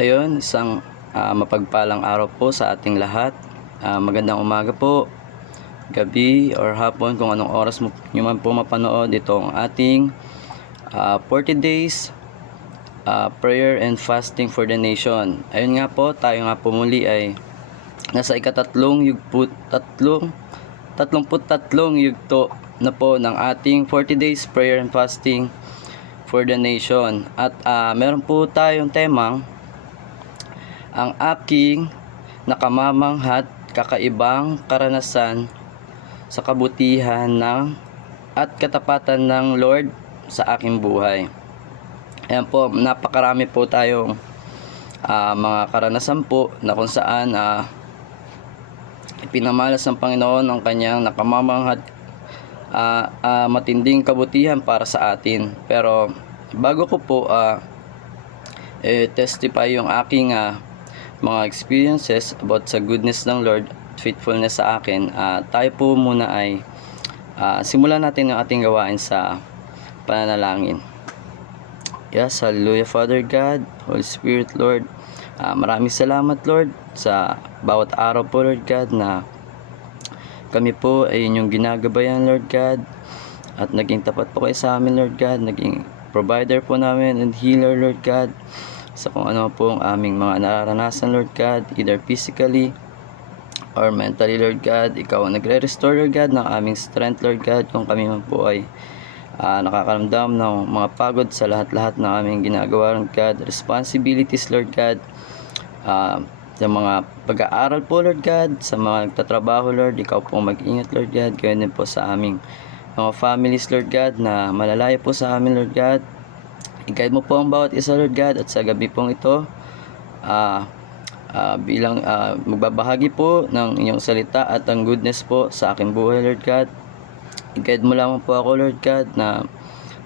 Ayun, isang mapagpalang araw po sa ating lahat. Magandang umaga po, gabi, or hapon kung anong oras nyo man po mapanood itong ating 40 days prayer and fasting for the nation. Ayun nga po, tayo nga po muli ay nasa ikatatlong tatlong yugto na po ng ating 40 days prayer and fasting for the nation. At meron po tayong temang ang aking nakamamanghat kakaibang karanasan sa kabutihan at katapatan ng Lord sa aking buhay. Ayan po, napakarami po tayong mga karanasan po na kung saan ipinamalas ng Panginoon ang kanyang nakamamanghat matinding kabutihan para sa atin. Pero bago ko po testify yung aking mga experiences about sa goodness ng Lord, faithfulness sa akin, tayo po muna ay simulan natin yung ating gawain sa pananalangin. Yes, hallelujah Father God, Holy Spirit Lord, maraming salamat Lord sa bawat araw po Lord God na kami po ay inyong ginagabayan Lord God, at naging tapat po kayo sa amin Lord God, naging provider po namin and healer Lord God sa kung ano po ang aming mga nararanasan Lord God, either physically or mentally Lord God. Ikaw ang nagre-restore Lord God ng aming strength Lord God kung kami man po ay nakakaramdam ng mga pagod sa lahat-lahat ng aming ginagawa Lord God, responsibilities Lord God, sa mga pag-aaral po Lord God, sa mga nagtatrabaho Lord, ikaw po mag-ingat Lord God, gawin din po sa aming mga families Lord God na malalayo po sa amin Lord God. I-guide mo po ang bawat isa Lord God, at sa gabi pong ito bilang magbabahagi po ng inyong salita at ang goodness po sa aking buhay Lord God, i-guide mo lamang po ako Lord God, na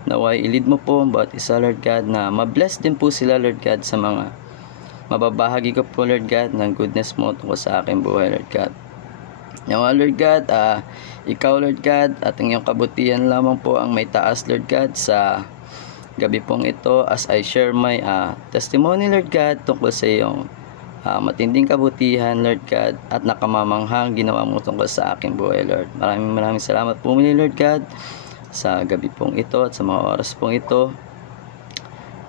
naway i-lead mo po ang bawat isa Lord God, na mabless din po sila Lord God sa mga mababahagi ko po Lord God ng goodness mo tungkol sa aking buhay Lord God. Nawa Lord God, ikaw Lord God at ang iyong kabutihan lamang po ang may taas Lord God sa gabi pong ito as I share my testimony Lord God tungkol sa iyong matinding kabutihan Lord God at nakamamanghang ginawa mo tungkol sa aking buhay Lord. Maraming salamat po muli Lord God sa gabi pong ito at sa mga oras pong ito.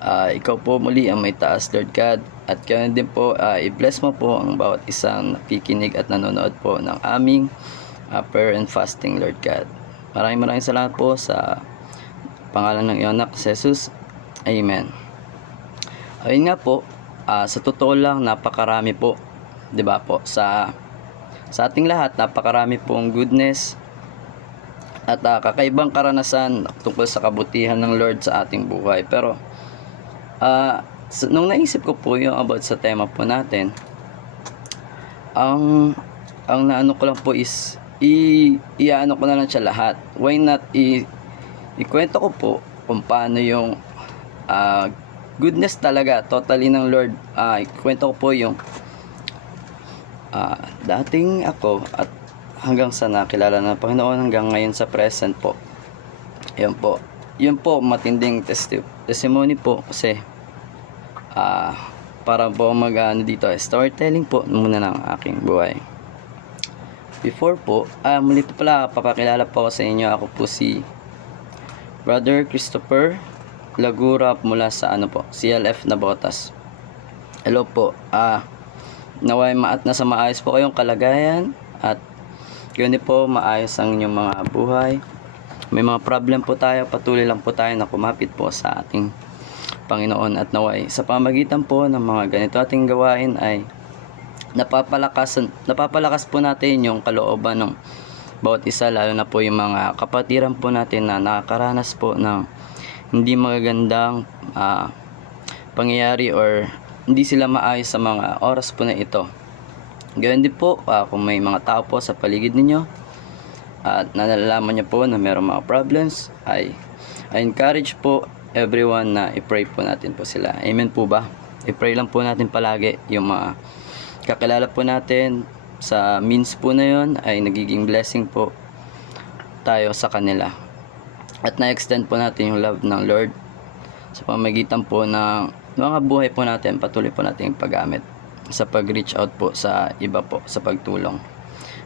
Ikaw po muli ang may taas Lord God, at ganoon din po i-bless mo po ang bawat isang nakikinig at nanonood po ng aming prayer and fasting Lord God. Maraming salamat po sa pangalan ng iyong anak Jesus. Amen. Ayun nga po, sa totoo lang napakarami po, 'di ba po? Sa ating lahat napakarami pong goodness at kakaibang karanasan tungkol sa kabutihan ng Lord sa ating buhay. Pero nung naisip ko po yung about sa tema po natin, ang naano ko lang po is iaano ko na lang siya lahat. Why not ikwento ko po kung paano yung goodness talaga totally ng Lord. Ikwento ko po yung dating ako at hanggang sa nakilala ng Panginoon hanggang ngayon sa present po. Yun po matinding testimony po kasi para po dito storytelling po muna ng aking buhay. Before po, muli po pala papakilala po ako sa inyo. Ako po si Brother Christopher Lagura mula sa CLF Navotas. Hello po. Naway nasa maayos po kayong kalagayan at yun po maayos ang inyong mga buhay. May mga problem po tayo, patuloy lang po tayo na kumapit po sa ating Panginoon, at naway sa pamagitan po ng mga ganito ating gawain ay napapalakas po natin yung kalooban ng bawat isa, lalo na po yung mga kapatiran po natin na nakakaranas po ng hindi magagandang pangyayari or hindi sila maayos sa mga oras po na ito. Gawin din po kung may mga tao po sa paligid ninyo at nalalaman niyo po na mayroong mga problems, I encourage po everyone na i-pray po natin po sila. Amen po ba? I-pray lang po natin palagi yung mga kakilala po natin sa means po na yun ay nagiging blessing po tayo sa kanila, at na-extend po natin yung love ng Lord sa pamagitan po ng mga buhay po natin, patuloy po natin paggamit sa pag-reach out po sa iba po, sa pagtulong.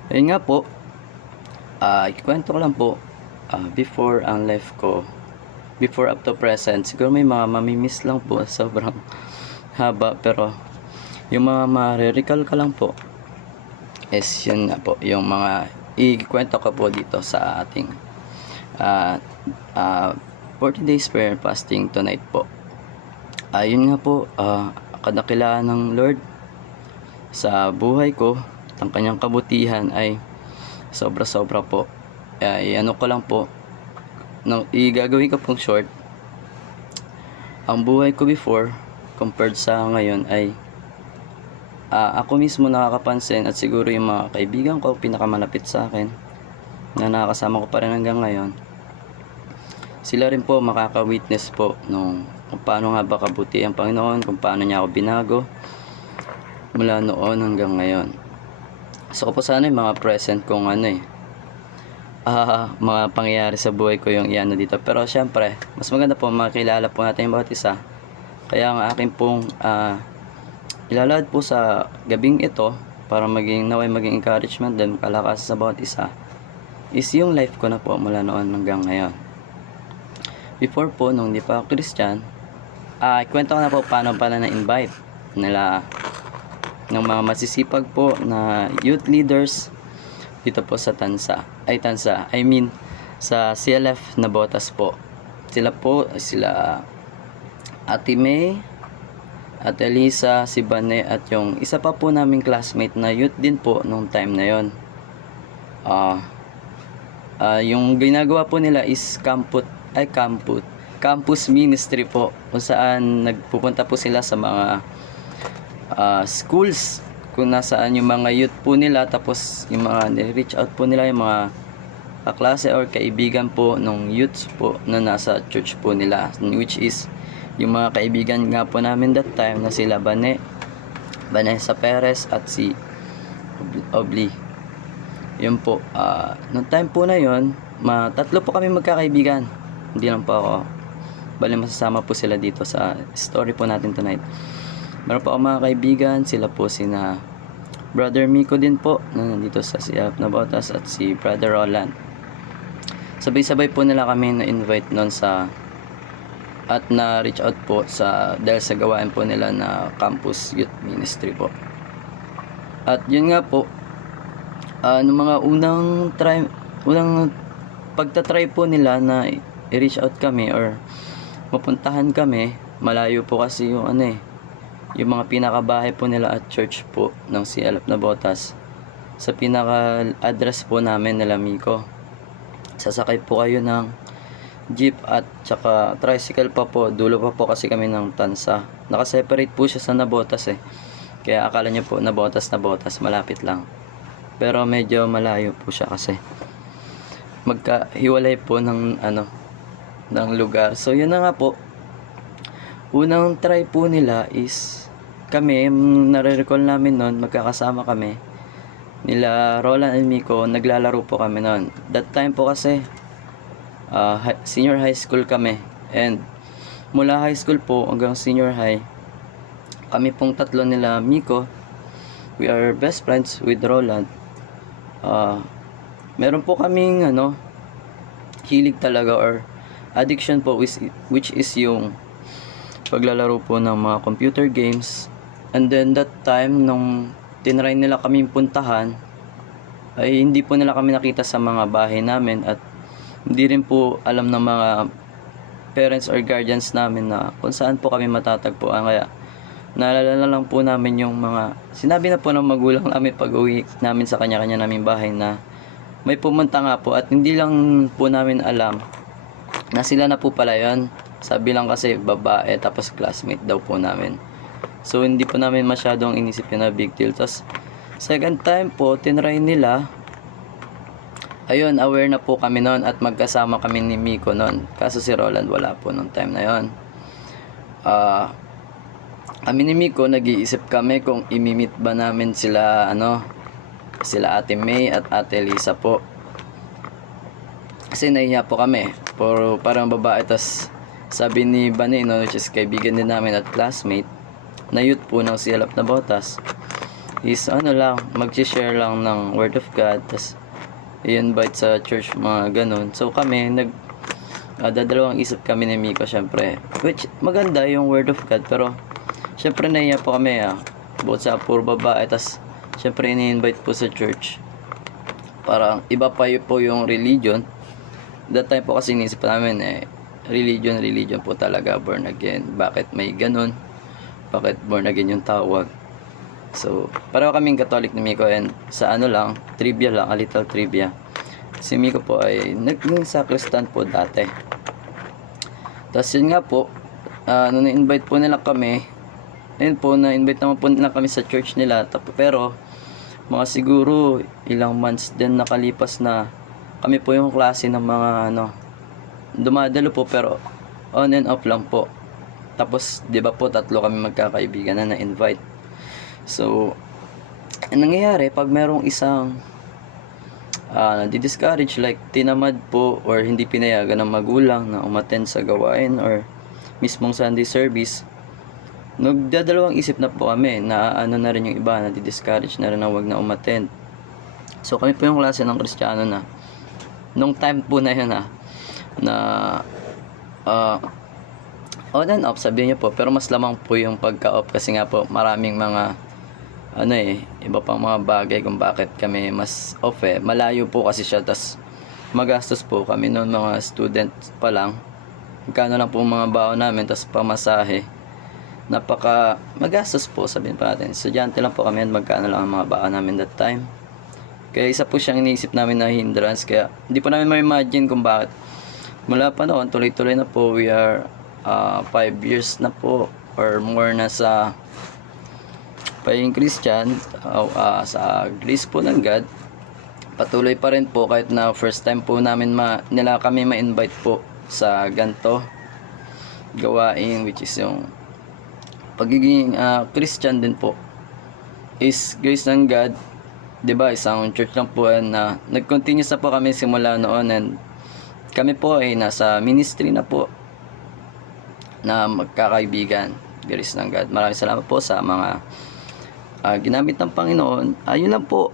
Ayun nga po, ikwento ko lang po, before ang life ko, before up to present, siguro may mga mamimiss lang po, sobrang haba, pero yung mga ma-recall ka lang po is yun nga po, yung mga ikwento ko po dito sa ating 40 days prayer fasting tonight po. Ayun nga po, kadakilaan ng Lord sa buhay ko, ang kanyang kabutihan ay sobra-sobra po. Ano ko lang po, igagawin ko pong short. Ang buhay ko before compared sa ngayon ay ako mismo nakakapansin, at siguro yung mga kaibigan ko pinakamalapit sa akin na nakakasama ko pa rin hanggang ngayon, sila rin po makaka-witness po nung kung paano nga ba kabuti ang Panginoon, kung paano niya ako binago mula noon hanggang ngayon. So ko po sana yung mga present kong mga pangyayari sa buhay ko yung iyan dito. Pero syempre, mas maganda po makilala po natin yung bawat isa. Kaya ang akin pong ilalahad po sa gabing ito para naway maging encouragement din, kalakas sa bawat isa, is yung life ko na po mula noon hanggang ngayon. Before po, nung di pa ako Christian, kwento ko na po paano pala na-invite nila ng mga masisipag po na youth leaders dito po sa sa CLF Navotas po. Sila Ate May, Ate Lisa, si Bane, at yung isa pa po naming classmate na youth din po nung time na yon. Yung ginagawa po nila is campus ministry po, kung saan nagpupunta po sila sa mga schools kung nasaan yung mga youth po nila, tapos yung mga reach out po nila yung mga kaklase or kaibigan po nung youths po na nasa church po nila, which is yung mga kaibigan nga po namin that time na sila Vanessa Perez at si Obli. Yun po, noong time po na yun, tatlo po kami magkakaibigan, hindi lang po ako, bali masasama po sila dito sa story po natin tonight. Meron po ako mga kaibigan, sila po sina Brother Miko din po na nandito sa CLF Navotas, at si Brother Roland. Sabay-sabay po nila kami na-invite noon at na-reach out po dahil sa gawain po nila na campus youth ministry po. At yun nga po, nung mga unang pagtatry po nila na i-reach out kami or mapuntahan kami, malayo po kasi yung yung mga pinakabahay po nila at church po ng CLF Navotas sa pinaka-address po namin nila Miko. Sasakay po kayo ng jeep at saka tricycle pa po, dulo pa po kasi kami ng Tansa. Nakaseparate po siya sa Navotas kaya akala niyo po Navotas, malapit lang. Pero medyo malayo po siya kasi magkahiwalay po ng lugar. So yun na nga po, unang try po nila is kami, nare-recall namin noon, magkakasama kami nila Roland and Miko, naglalaro po kami noon. That time po kasi senior high school kami, and mula high school po hanggang senior high, kami pong tatlo nila Miko, we are best friends with Roland. Meron po kaming hilig talaga or addiction po, which is yung paglalaro po ng mga computer games. And then that time, nung tinry nila kaming puntahan, ay hindi po nila kami nakita sa mga bahay namin, at hindi rin po alam ng mga parents or guardians namin na kung saan po kami matatagpuan. Kaya naalala lang po namin yung mga sinabi na po ng magulang namin pag uwi namin sa kanya-kanya naming bahay na may pumunta nga po, at hindi lang po namin alam na sila na po pala yun. Sabi lang kasi babae, tapos classmate daw po namin. So hindi po namin masyadong inisip yun na big deal. Tapos second time po, tinry nila. Ayun, aware na po kami noon at magkasama kami ni Miko noon. Kaso si Roland wala po nung time na yon. Kami ni Miko, nag-iisip kami kung imimit ba namin sila sila Ate May at Ate Lisa po. Kasi nahiya po kami. Parang babae, tas sabi ni Banino, which is kaibigan din namin at classmate, na youth po ng Silap na Botas, is mag-share lang ng Word of God, tas i-invite sa church, mga ganun. So kami, dadalawang isip kami ni Miko, syempre. Which, maganda yung Word of God, pero syempre naiya po kami, buot sa puro babae, tas syempre ini-invite po sa church. Parang iba pa po yung religion. That time po kasi inisip namin, religion po talaga, born again. Bakit may ganun? Bakit born again yung tawag? So, pareho kaming Catholic ni Miko, and sa trivia lang, a little trivia. Si Miko po ay naging sacristan po dati. Tapos yun nga po, nung na-invite po nila kami, ayun po, na-invite naman po nila kami sa church nila. Pero, mga siguro ilang months din nakalipas na kami po yung klase ng mga dumadalo po, pero on and off lang po. Tapos, di ba po, 3 kami magkakaibigan na na-invite. So, ang nangyayari, pag merong isang di-discourage, like tinamad po or hindi pinayagan ng magulang na umattend sa gawain or mismong Sunday service, nagdadalawang isip na po kami na na rin yung iba na di-discourage na rin na wag na umattend. So, kami po yung klase ng Kristiyano na nung time po na yun na on and off, sabihin niyo po, pero mas lamang po yung pagka-off kasi nga po maraming mga iba pang mga bagay kung bakit kami mas off. Malayo po kasi siya, tas magastos po kami noon, mga student pa lang. Magkano lang po mga baon namin, tas pamasahe, napaka magastos po, sabihin pa natin. Estudyante lang po kami, magkano lang ang mga baon namin that time. Kaya isa po siyang iniisip namin na hindrance, kaya hindi po namin ma-imagine kung bakit mula pa noon tuloy-tuloy na po. We are 5 years na po or more na sa pagiging Christian, sa grace po ng God. Patuloy pa rin po kahit na first time po namin nila kami ma-invite po sa ganto gawain, which is yung pagiging Christian din po is grace ng God. 'Di ba, isang church lang po na nag-continue na po kami simula noon, and kami po ay nasa ministry na po na magkakaibigan, grace ng God. Maraming salamat po sa mga ginamit ng Panginoon. Yun lang po,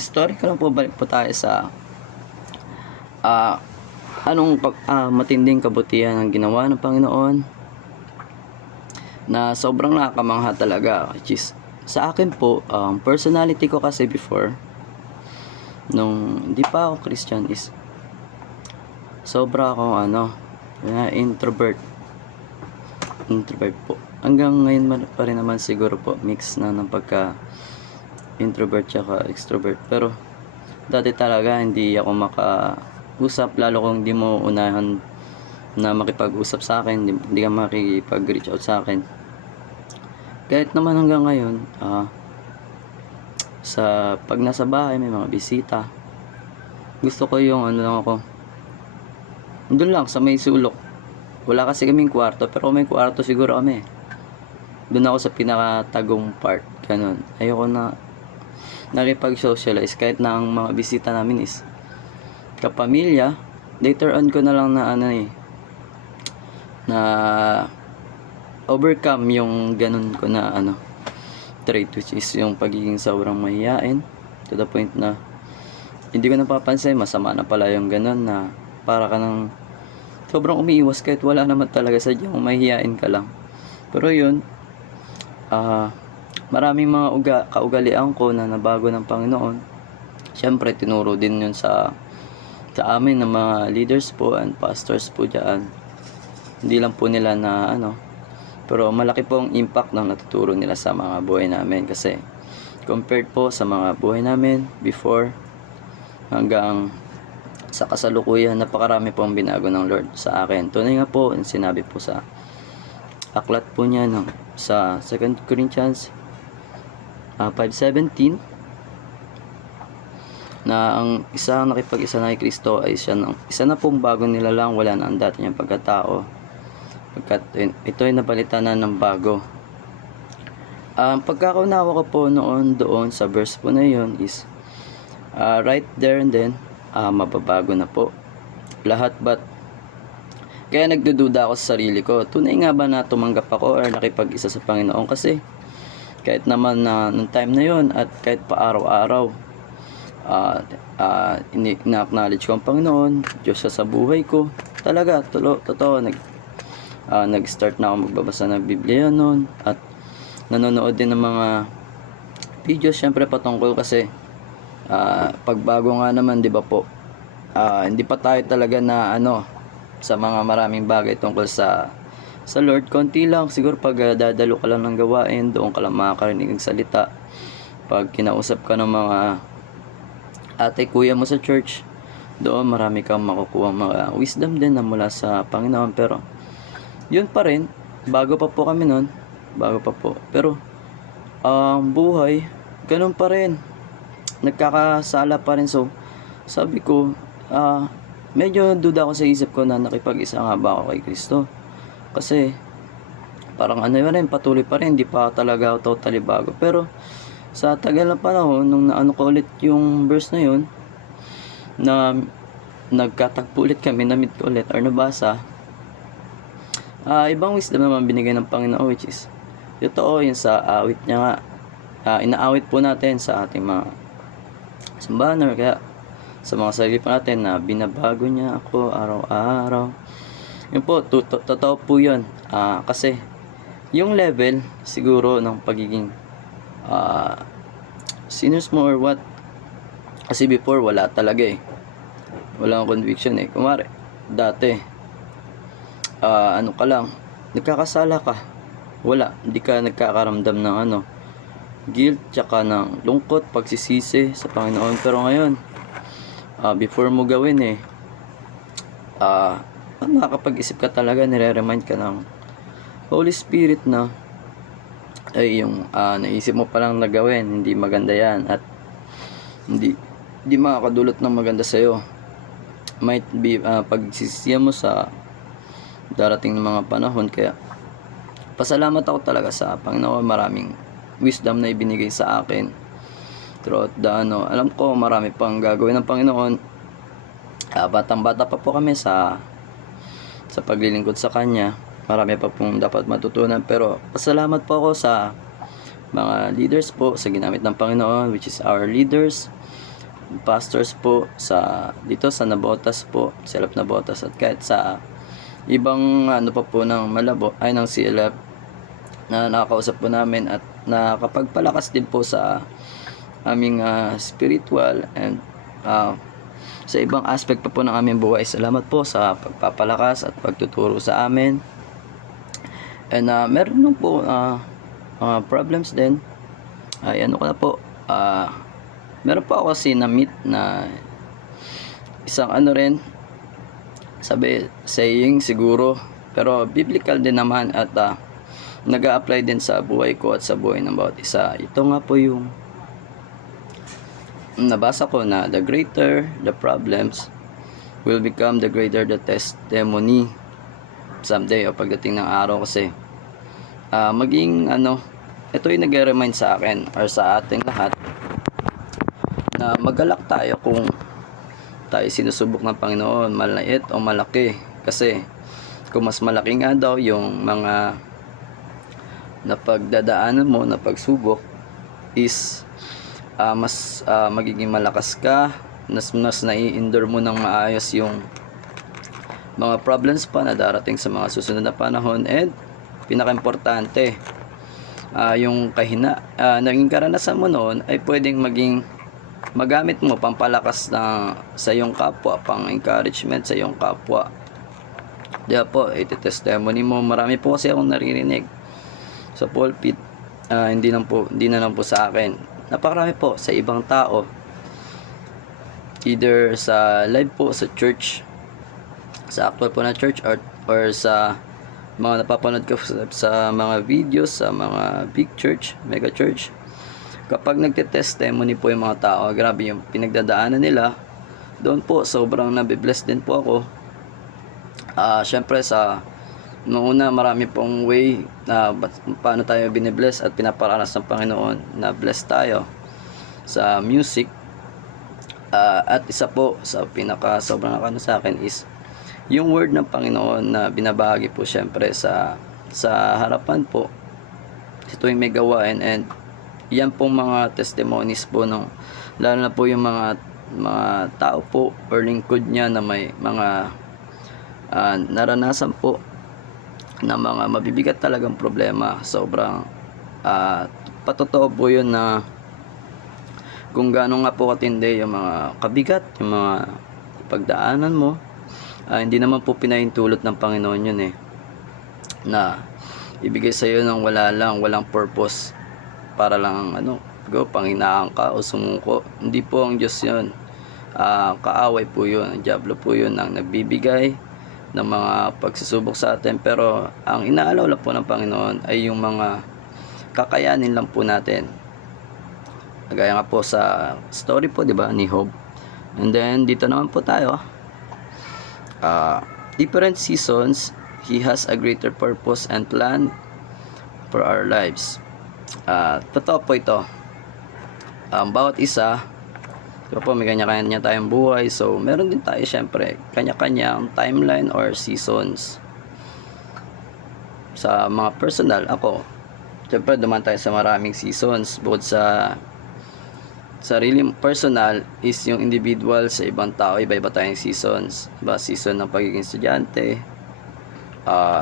story ko lang po, balik po tayo sa matinding kabutihan ang ginawa ng Panginoon na sobrang nakakamangha talaga, which is sa akin po, personality ko kasi before, nung hindi pa ako Christian, is sobra akong introvert po. Hanggang ngayon pa rin naman siguro po, mix na ng pagka introvert tsaka extrovert. Pero dati talaga hindi ako makausap, lalo kung hindi mo unahan na makipag-usap sa akin, hindi ka makikipag-reach out sa akin. Kahit naman hanggang ngayon, sa pag nasa bahay may mga bisita, gusto ko yung doon lang sa may sulok. Wala kasi kaming kwarto, pero may kwarto siguro kami. Doon ako sa pinakatagong part, ganun. Ayoko na nakipag-socialize kahit na ang mga bisita namin is kapamilya. Later on ko na lang na overcome yung ganun ko na trait, which is yung pagiging sobrang mahiyain, to the point na hindi ko napapansin masama na pala yung ganun, na para ka nang sobrang umiiwas kahit wala naman talaga, sadyang mahihiyain ka lang. Pero yun, maraming mga kaugalian ko na nabago ng Panginoon. Siyempre tinuro din yun sa amin ng mga leaders po and pastors po dyan. Hindi lang po nila na pero malaki po ang impact ng natuturo nila sa mga buhay namin, kasi compared po sa mga buhay namin before hanggang sa kasalukuyan, napakarami po ang binago ng Lord sa akin. Tunay nga po, sinabi po sa aklat po niya sa 2 Corinthians 5:17 na ang isang nakipag-isa na kay Kristo ay isa na pong bagong nilalang, wala na ang dati niyang pagkatao, pagkat ito ay napalitan na ng bago. Pagkakaunawa ko po doon sa verse po na yun is right there and then, mababago na po lahat. But Kaya nagdududa ako sa sarili ko, tunay nga ba na tumanggap ako or nakipag-isa sa Panginoon? Kasi kahit naman na nung time na yon at kahit pa araw-araw, ina-acknowledge ko ang Panginoon, Diyos sa buhay ko. Talaga, totoo, nag-start na ako magbabasa ng Biblia noon at nanonood din ng mga videos syempre patungkol kasi pagbago nga naman, di ba po, hindi pa tayo talaga na sa mga maraming bagay tungkol sa Lord. Konti lang siguro pag dadalo ka lang ng gawain, doon ka lang makakarinig ng salita. Pag kinausap ka ng mga ate, kuya mo sa church, doon marami kang makukuha mga wisdom din na mula sa Panginoon. Pero yun pa rin, bago pa po kami nun, pero ang buhay ganun pa rin, nagkakasala pa rin. So sabi ko, medyo duda ako sa isip ko na nakipag-isa nga ba ako kay Kristo. Kasi parang yun rin, patuloy pa rin, hindi pa talaga ako totally bago. Pero sa tagal na panahon, nung naano ko ulit yung verse na yun, na nagkatagpo ulit kami, na-meet ko ulit or nabasa, ibang wisdom naman binigay ng Panginoon, which is totoo yun sa awit niya nga. Inaawit po natin sa ating mga simbahan or kaya sa mga sarili po natin na binabago niya ako araw-araw. Yun po, totoo po yun. Kasi yung level siguro ng pagiging sinners mo or what, kasi before wala talaga walang conviction kumare dati ka lang, nagkakasala ka, hindi ka nagkakaramdam ng guilt tsaka ng lungkot, pagsisisi sa Panginoon. Pero ngayon, before mo gawin nakakapag-isip ka talaga, nire-remind ka ng Holy Spirit na yung naisip mo palang na gawin, hindi maganda yan at hindi makakadulot ng maganda sa'yo. Might be pagsisisihan mo sa darating ng mga panahon. Kaya pasalamat ako talaga sa Panginoon, maraming wisdom na ibinigay sa akin throughout the alam ko marami pang gagawin ng Panginoon. Batang-bata pa po kami sa paglilingkod sa Kanya, marami pa pong dapat matutunan. Pero pasalamat po ako sa mga leaders po sa ginamit ng Panginoon, which is our leaders, pastors po dito sa Navotas po, Silap Navotas, at kahit sa ibang pa po ng Malabo ng CLF na nakakausap po namin at nakapagpalakas din po sa aming spiritual and sa ibang aspect pa po ng aming buhay. Salamat po sa pagpapalakas at pagtuturo sa amin. And meron lang po problems din. Meron po ako kasi na-meet na isang rin, saying siguro, pero biblical din naman at nag-a-apply din sa buhay ko at sa buhay ng bawat isa. Ito nga po yung nabasa ko na the greater the problems will become the greater the testimony someday o pagdating ng araw. Kasi maging ito yung nag-remind sa akin or sa ating lahat na magalak tayo kung tayo sinusubok ng Panginoon, maliit o malaki. Kasi kung mas malaki nga daw yung mga napagdadaanan mo na pagsubok, is mas magiging malakas ka, mas nai-endure mo ng maayos yung mga problems pa na darating sa mga susunod na panahon. And pinaka-importante, yung naging karanasan mo noon ay pwedeng magamit mo pampalakas sa iyong kapwa, pang encouragement sa iyong kapwa. Diba po, iti-testimony mo. Marami po kasi akong naririnig sa pulpit, hindi na lang po sa akin, napakarami po sa ibang tao, either sa live po sa church, sa actual po na church, or sa mga napapanood ko sa mga videos sa mga big church, mega church. Kapag nagte-testimony po yung mga tao, grabe yung pinagdadaanan nila, doon po sobrang nabibless din po ako. Syempre noong una, marami pong way na paano tayo binibless at pinaparanas ng Panginoon na bless tayo sa music. At isa po sa pinaka sobrang sa akin is yung word ng Panginoon na binabahagi po syempre sa harapan po sa tuwing may gawain, and yan pong mga testimonies po ng lalo na po yung mga tao po or lingkod niya na may mga naranasan po na mga mabibigat talagang problema. Sobrang patotoo po yun na kung gaano nga po katindi yung mga kabigat, yung mga pagdaanan mo, hindi naman po pinahintulot ng Panginoon yun na ibigay sa iyo ng walang purpose para lang panghinaan ka o sumuko. Hindi po ang Diyos yun. Kaaway po yun, ang diablo po yun ang nagbibigay ng mga pagsusubok sa atin, pero ang inaalaw lang po ng Panginoon ay yung mga kakayanin lang po natin. Gaya nga po sa story po, di ba, ni Job. And then dito naman po tayo, different seasons, He has a greater purpose and plan for our lives. Totoo po ito. Bawat isa, diba po, may kanya-kanya tayong buhay. So, meron din tayo syempre kanya-kanyang timeline or seasons. Sa mga personal, ako, syempre duman tayo sa maraming seasons. Bukod sa sarili personal is yung individual, sa ibang tao, iba-iba tayong seasons. Diba? Season ng pagiging estudyante,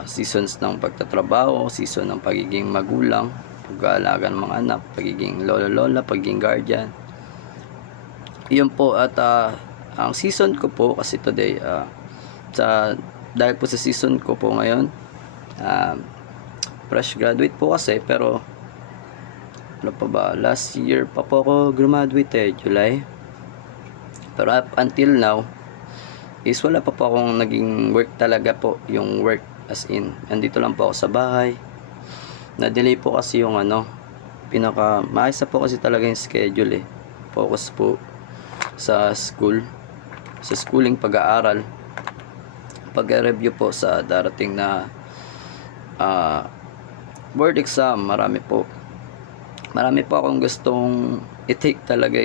seasons ng pagtatrabaho, season ng pagiging magulang, pag-aalaga ng mga anak, pagiging lola-lola, pagiging guardian. Yun po. At ang season ko po kasi today, dahil po sa season ko po ngayon, fresh graduate po kasi, pero ano pa ba, last year pa po ako graduate July. Pero up until now is wala pa po akong naging work talaga po, yung work as in andito lang po ako sa bahay. Na-delay po kasi yung maayos na po kasi talaga yung schedule focus po sa schooling, pag-aaral, pag-review po sa darating na board exam. Marami po akong gustong i-take talaga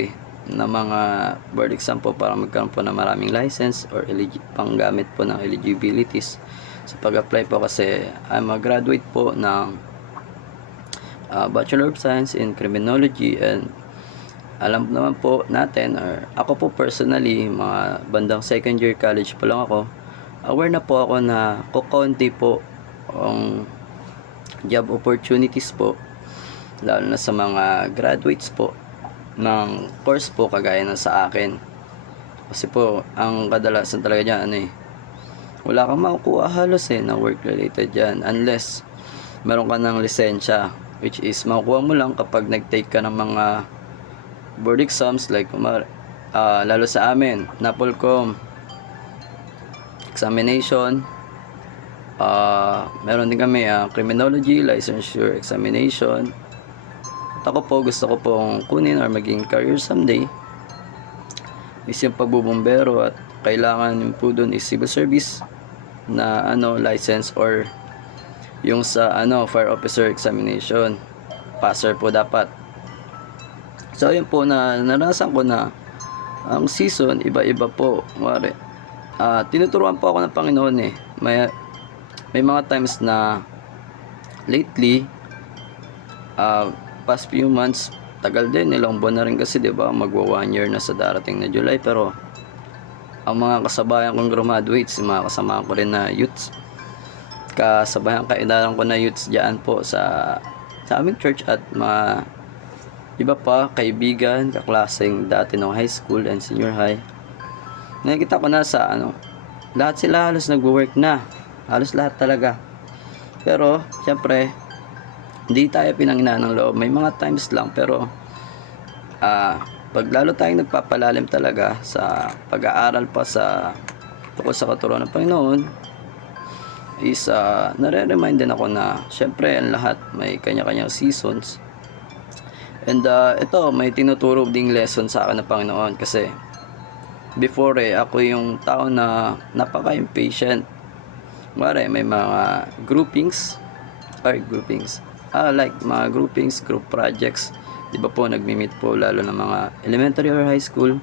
na mga board exam po para magkaroon po ng maraming license or panggamit po ng eligibilities sa pag-apply po, kasi I'm a graduate po ng Bachelor of Science in Criminology, and alam naman po natin, or ako po personally, mga bandang second year college pa lang ako, aware na po ako na kukonti po ang job opportunities po, lalo na sa mga graduates po ng course po kagaya na sa akin. Kasi po ang kadalasan talaga dyan wala kang makukuha halos na work related dyan unless meron ka ng lisensya, which is makukuha mo lang kapag nag-take ka ng mga board exams, like lalo sa amin NAPOLCOM examination. Meron din kami criminology licensure examination. At ako po, gusto ko pong kunin or maging career someday is yung pagbubombero, at kailangan po dun is civil service na license, or yung sa fire officer examination passer po dapat. So yun po, na naranasan ko na ang season iba-iba po. Tinuturuan po ako ng Panginoon may mga times na lately, past few months, tagal din, ilang buwan na rin kasi, diba, magwa 1 year na sa darating na July, pero ang mga kasabayan kong graduates, mga kasama ko rin na youths, kasabayan kaedaran ko na youths dyan po sa aming church, at mga iba pa, kaibigan, kaklaseng dati ng high school and senior high, nakikita ko na sa lahat sila halos nagwo-work na, halos lahat talaga. Pero syempre hindi tayo pinanghinaan ng loob, may mga times lang, pero pag lalo tayong nagpapalalim talaga sa pag-aaral pa sa tungkol sa katuruan ng Panginoon, is nare-remind din ako na syempre ang lahat may kanya-kanyang seasons. And ito, may tinuturo ding lesson sa akin ng Panginoon, kasi before ako yung tao na napaka-impatient. May mga groupings, like mga groupings, group projects, di ba po, nagmi-meet po lalo ng mga elementary or high school.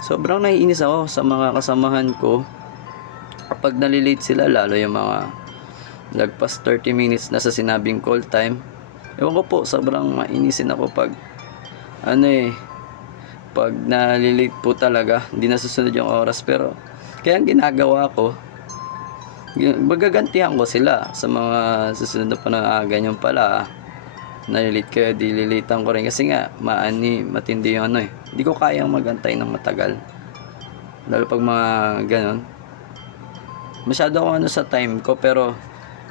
Sobrang naiinis ako sa mga kasamahan ko Pag nalilate sila, lalo yung mga lagpas 30 minutes na sa sinabing call time, ewan ko po, sobrang mainisin ako pag pag nalilate po talaga, hindi nasusunod yung oras. Pero kaya ang ginagawa ko, magagantihan ko sila sa mga susunod na panahon. Ganyan pala, nalilate kayo, dililitan ko rin kasi nga matindi yung hindi ko kayang magantay ng matagal, lalo pag mga ganon. Masyado ako sa time ko, pero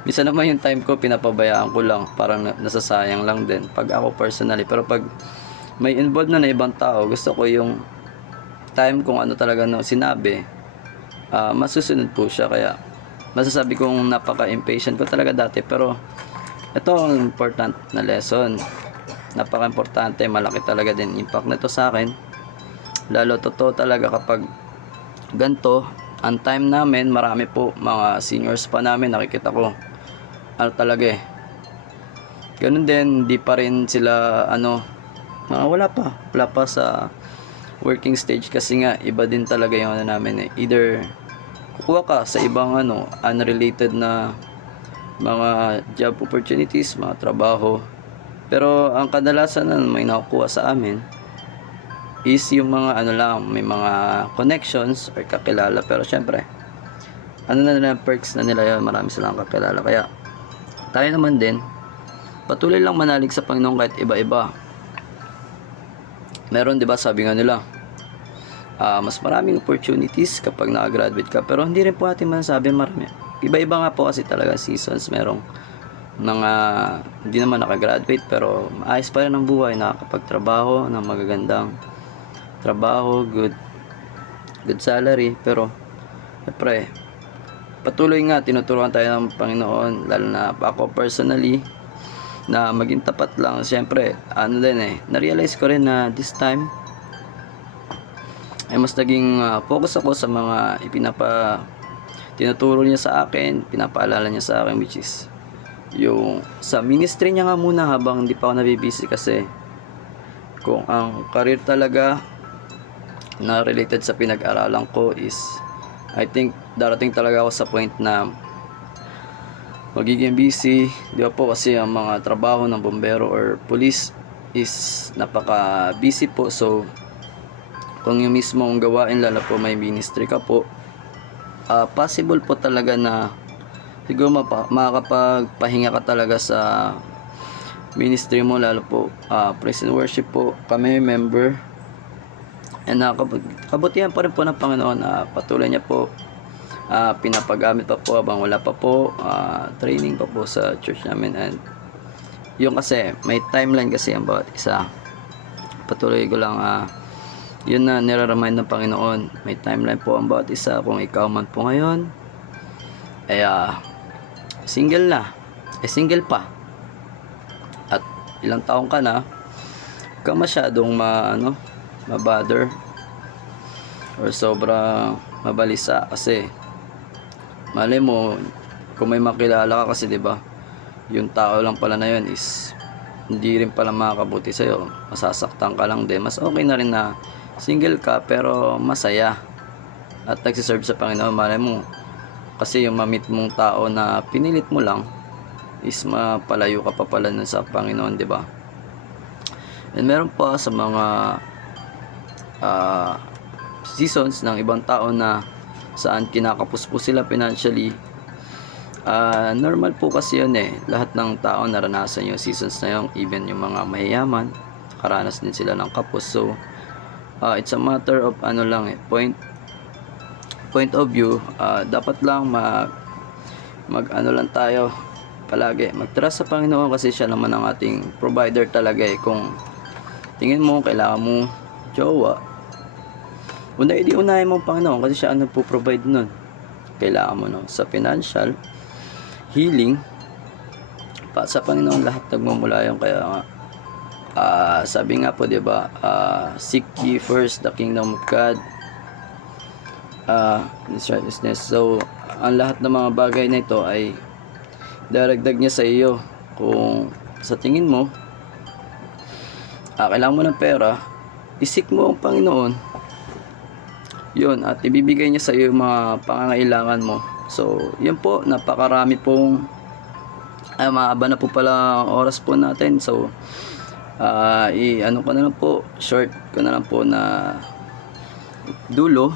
minsan naman yung time ko pinapabayaan ko lang, parang nasasayang lang din pag ako personally. Pero pag may involved na ibang tao, gusto ko yung time kung ano talaga sinabi, masusunod po siya. Kaya masasabi kong napaka-impatient ko talaga dati, pero ito ang important na lesson, napaka-importante, malaki talaga din impact nito sa akin. Lalo totoo talaga kapag ganito ang time namin. Marami po mga seniors pa namin, nakikita ko talaga ganun din, hindi pa rin sila wala pa sa working stage, kasi nga iba din talaga yung namin either kukuha ka sa ibang unrelated na mga job opportunities, mga trabaho. Pero ang kadalasan na may nakukuha sa amin is yung mga may mga connections or kakilala. Pero syempre, na perks na nila yun, marami silang kakilala. Kaya tayo naman din, patuloy lang manalig sa Panginoon kahit iba-iba. Meron, 'di ba, sabi nga nila, mas maraming opportunities kapag naka-graduate ka. Pero hindi rin po natin masasabi marami. Iba-iba nga po kasi talaga seasons. Merong mga hindi naman naka-graduate pero maayos pa rin ang buhay, nakakapagtrabaho ng magagandang trabaho, good salary. Pero syempre, patuloy nga tinuturuan tayo ng Panginoon, lalo na ako personally, na maging tapat lang. Siyempre, na-realize ko rin na this time ay mas naging focus ako sa mga tinuturo niya sa akin, pinapaalala niya sa akin, which is yung sa ministry niya nga muna habang hindi pa ako nabibisi. Kasi kung ang career talaga na related sa pinag-aralan ko is, I think darating talaga ako sa point na magiging busy, di ba po, kasi ang mga trabaho ng bombero or police is napaka busy po. So kung yung mismong gawain, lalo po may ministry ka po, possible po talaga na siguro makakapagpahinga ka talaga sa ministry mo. Lalo po praise and worship po kami member, and kabutihan pa rin po ng Panginoon, patuloy niya po pinapagamit pa po habang wala pa po training pa po sa church namin. And yung kasi may timeline kasi ang bawat isa. Patuloy ko lang yun na nire-remind ng Panginoon, may timeline po ang bawat isa. Kung ikaw man po ngayon ay single pa at ilang taong ka na, huwag ka masyadong mabother or sobra mabalisa. Kasi malay mo, kung may makilala ka, kasi 'di ba, yung tao lang pala na yun is hindi rin pala makakabuti sa'yo, masasaktan ka lang din. Mas okay na rin na single ka pero masaya at nagsiserve sa Panginoon. Malay mo kasi yung mamit mong tao na pinilit mo lang is mapalayo ka pa pala nun sa Panginoon, 'di ba? And meron pa sa mga seasons ng ibang tao na saan kinakapos po sila financially. Normal po kasi yun lahat ng tao naranasan yung seasons na yun. Even yung mga mayayaman, karanas din sila ng kapos. So it's a matter of point of view. Dapat lang lang tayo palagi mag-trust sa Panginoon, kasi siya naman ang ating provider talaga. Kung tingin mo kailangan mo jowa, unahin mo ang Panginoon, kasi siya ang nagpo-provide nun. Kailangan mo sa financial, healing, sa Panginoon lahat nagmumula yun. Kaya nga sabi nga po, 'di ba, seek ye first the kingdom of God, His righteousness. So ang lahat ng mga bagay na ito ay daragdag niya sa iyo. Kung sa tingin mo kailangan mo ng pera, isik mo ang Panginoon yun, at ibibigay niya sa iyo yung mga pangangailangan mo. So, yun po, napakarami pong mahaba na po pala ang oras po natin. So, ano ko na lang po, short ko na lang po na dulo.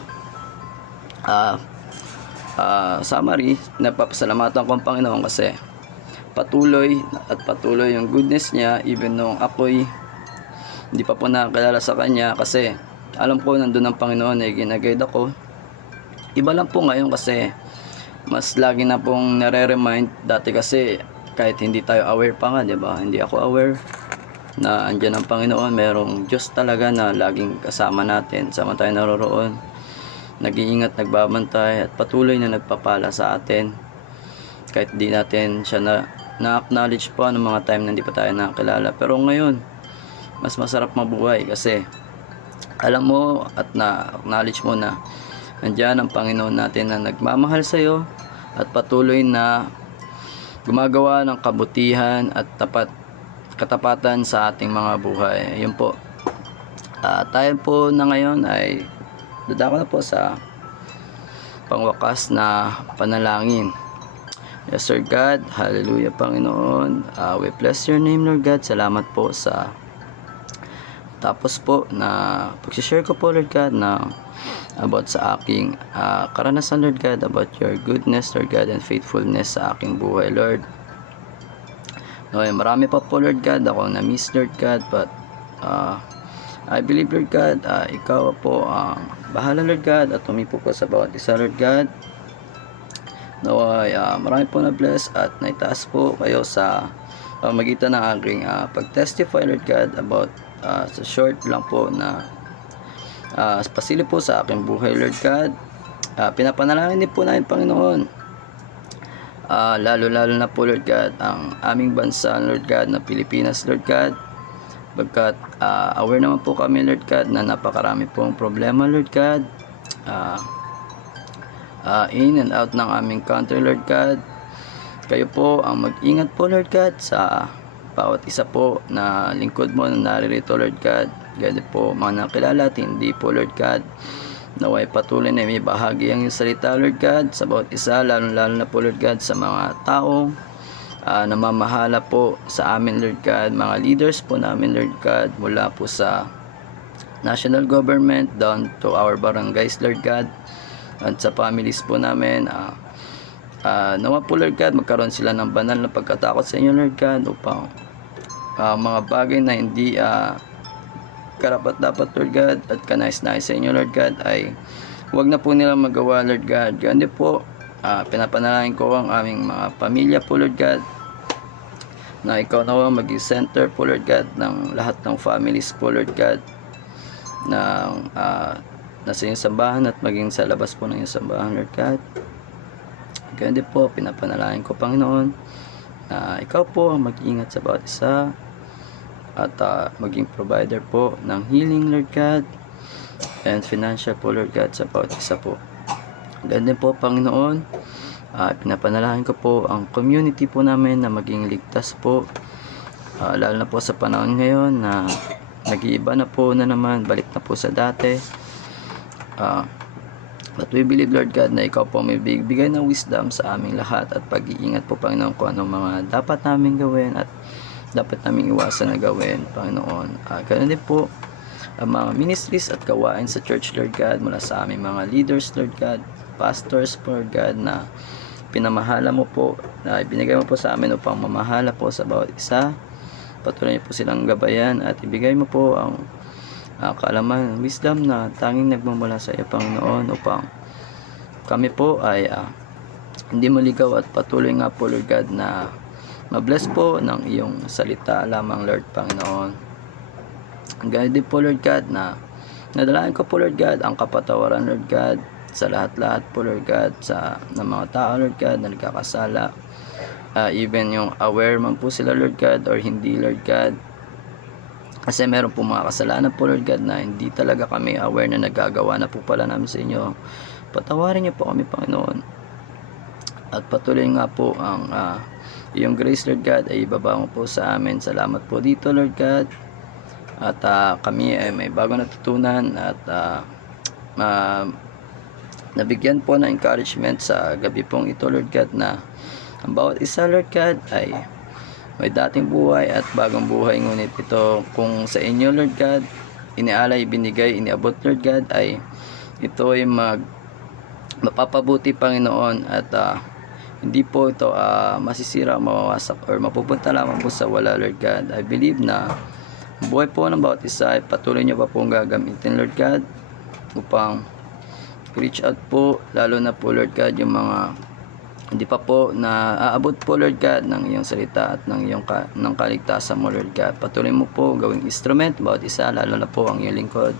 Summary, napapasalamatan ko ang Panginoon kasi patuloy yung goodness niya even nung ako'y hindi pa po nakakilala sa kanya, kasi alam ko nandun ang Panginoon eh, ginaguide ako. Iba lang po ngayon kasi mas lagi na pong nare-remind. Dati kasi kahit hindi tayo aware pa nga, diba? Hindi ako aware na andyan ang Panginoon, merong Diyos talaga na laging kasama natin, sama tayo naroroon, nag-iingat, nagbabantay at patuloy na nagpapala sa atin kahit di natin siya na-acknowledge pa ng mga time na hindi pa tayo nakakilala. Pero ngayon mas masarap mabuhay kasi alam mo at na-acknowledge mo na andyan ang Panginoon natin na nagmamahal sa iyo at patuloy na gumagawa ng kabutihan at katapatan sa ating mga buhay. Yun po. Tayo po na ngayon ay dadako na po sa pangwakas na panalangin. Yes, Sir God. Hallelujah, Panginoon. We bless your name, Lord God. Salamat po sa tapos po na pag-share ko po, Lord God, na about sa aking karanasan, Lord God, about your goodness, Lord God, and faithfulness sa aking buhay, Lord. Marami pa po, Lord God, ako na-miss, Lord God, but I believe, Lord God, ikaw po ang bahala, Lord God, at tumipo po sa bawat isa, Lord God. Marami po na-bless at naitaas po kayo sa magitan ng aking pag-testify, Lord God, about sa short lang po na pasilip po sa aking buhay, Lord God. Pinapanalangin din po namin, Panginoon, lalo na po, Lord God, ang aming bansa, Lord God, na Pilipinas, Lord God, bagkat aware naman po kami, Lord God, na napakarami pong problema, Lord God, in and out ng aming country, Lord God. Kayo po ang mag-ingat po, Lord God, sa bawat isa po na lingkod mo na naririto, Lord God. Gaya po mga nakilala at hindi po, Lord God, naway patuloy na may bahagi ang iyong salita, Lord God, sa bawat isa, lalo na po, Lord God, sa mga taong namamahala po sa amin, Lord God, mga leaders po namin, Lord God, mula po sa national government down to our barangays, Lord God, at sa families po namin. Nawa po, Lord God, magkaroon sila ng banal na pagkatakot sa inyo, Lord God, upang mga bagay na hindi karapat dapat, Lord God, at kanais-nais sa inyo, Lord God, ay huwag na po nilang magawa, Lord God. Ganyan po, pinapanalangin ko ang aming mga pamilya po, Lord God, na ikaw na maging center po, Lord God, ng lahat ng families po, Lord God, na nasa iyong sambahan at maging sa labas po ng iyong sambahan, Lord God. Ganyan din po, pinapanalangin ko, Panginoon, na ikaw po ang mag-ingat sa bawat isa at maging provider po ng healing, Lord God, and financial po, Lord God, sa bawat isa po. Ganyan din po, Panginoon, pinapanalangin ko po ang community po namin na maging ligtas po, lalo na po sa panahon ngayon na nag-iiba na po na naman, balik na po sa dati. But we believe, Lord God, na ikaw po may bigay ng wisdom sa aming lahat at pag-iingat po, Panginoon, kung anong mga dapat namin gawin at dapat namin iwasan na gawin, Panginoon. Ganun din po ang mga ministries at gawain sa church, Lord God, mula sa aming mga leaders, Lord God, pastors, Lord God, na pinamahala mo po, na ibinigay mo po sa amin upang mamahala po sa bawat isa. Patuloy po silang gabayan at ibigay mo po ang kaalaman, wisdom na tanging nagmumula sa iyo, Panginoon, upang kami po ay hindi maligaw at patuloy nga po, Lord God, na mabless po ng iyong salita lamang, Lord, Panginoon. Ganyan din po, Lord God, na nadalain ko po, Lord God, ang kapatawaran, Lord God, sa lahat-lahat po, Lord God, ng mga tao, Lord God, na nagkakasala, even yung aware man po sila, Lord God, or hindi, Lord God. Kasi meron po mga kasalanan po, Lord God, na hindi talaga kami aware na nagagawa na po pala namin sa inyo. Patawarin niyo po kami, Panginoon. At patuloy nga po ang iyong grace, Lord God, ay ibaba mo po sa amin. Salamat po dito, Lord God. At kami ay may bago natutunan at nabigyan po ng encouragement sa gabi pong ito, Lord God, na ang bawat isa, Lord God, ay may dating buhay at bagong buhay. Ngunit ito kung sa inyo, Lord God, inialay, binigay, iniabot, Lord God, ay ito ay mapapabuti, Panginoon, at hindi po ito masisira, mawawasak, or mapupunta lamang po sa wala, Lord God. I believe na buhay po ng bawat isa ay patuloy nyo pa pong gagamitin, Lord God, upang reach out po, lalo na po, Lord God, yung mga hindi pa po na aabot po, Lord God, ng iyong salita at ng iyong ng kaligtasan mo, Lord God. Patuloy mo po gawing instrument bawat isa, lalo na po ang iyong lingkod.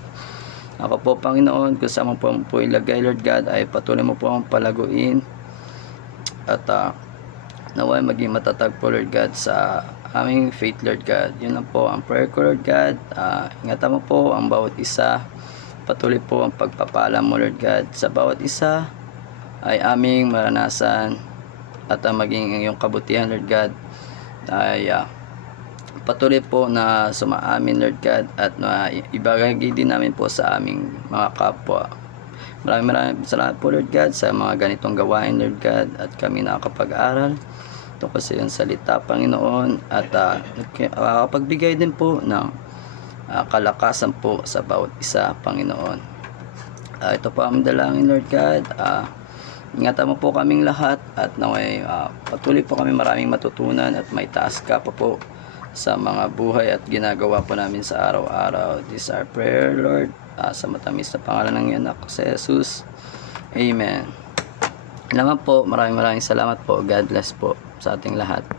Ako po, Panginoon, kung saan mo po ilagay, Lord God, ay patuloy mo po ang palaguin at naway maging matatag po, Lord God, sa aming faith, Lord God. Yun lang po ang prayer ko, Lord God. Ingatan mo po ang bawat isa. Patuloy po ang pagpapala mo, Lord God, sa bawat isa ay aming maranasan, at maging iyong kabutihan, Lord God, ay patuloy po na sumaamin, Lord God, at ibagay din namin po sa aming mga kapwa. Maraming salamat po, Lord God, sa mga ganitong gawain, Lord God, at kami nakakapag-aral tungkol sa iyong salita, Panginoon, at nakapagbigay din po ng kalakasan po sa bawat isa, Panginoon. Ito po ang dalangin, Lord God. Ingatan mo po kaming lahat, at naway patuloy po kami maraming matutunan at may taas ka pa po sa mga buhay at ginagawa po namin sa araw-araw. This is our prayer, Lord, sa matamis na pangalan ng iyong anak sa Jesus. Amen. Salamat po, maraming salamat po. God bless po sa ating lahat.